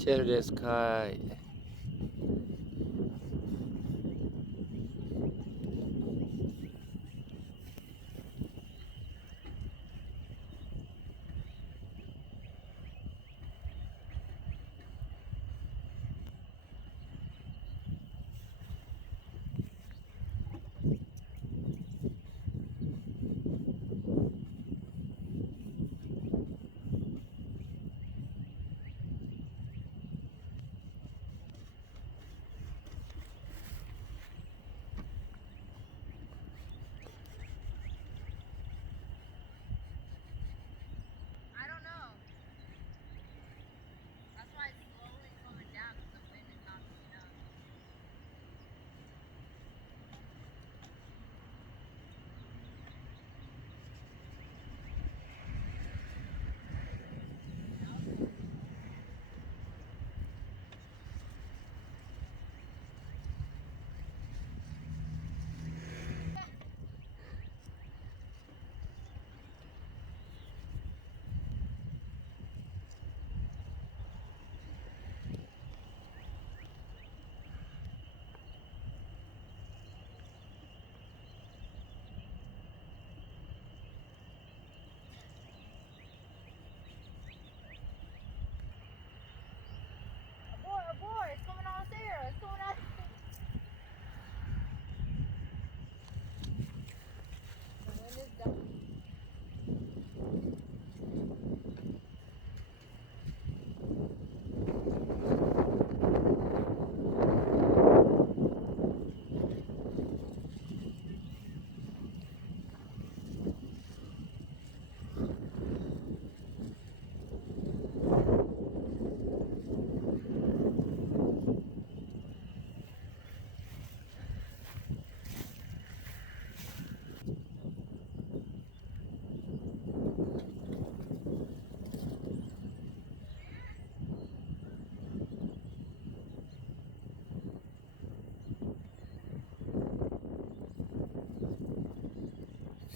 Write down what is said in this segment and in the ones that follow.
シェルですかい。I don't know. That's why it's slowly coming down because the wind is not picking up. A boy, it's coming on us here. It's coming out. The wind is down.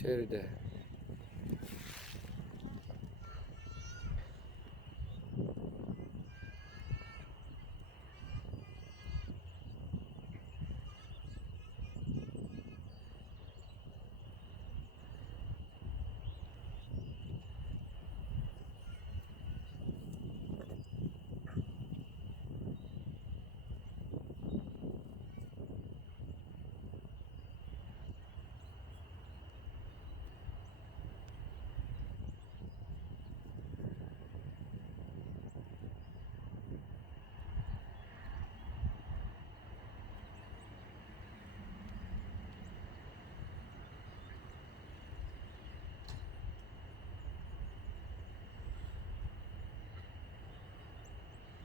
Şeride.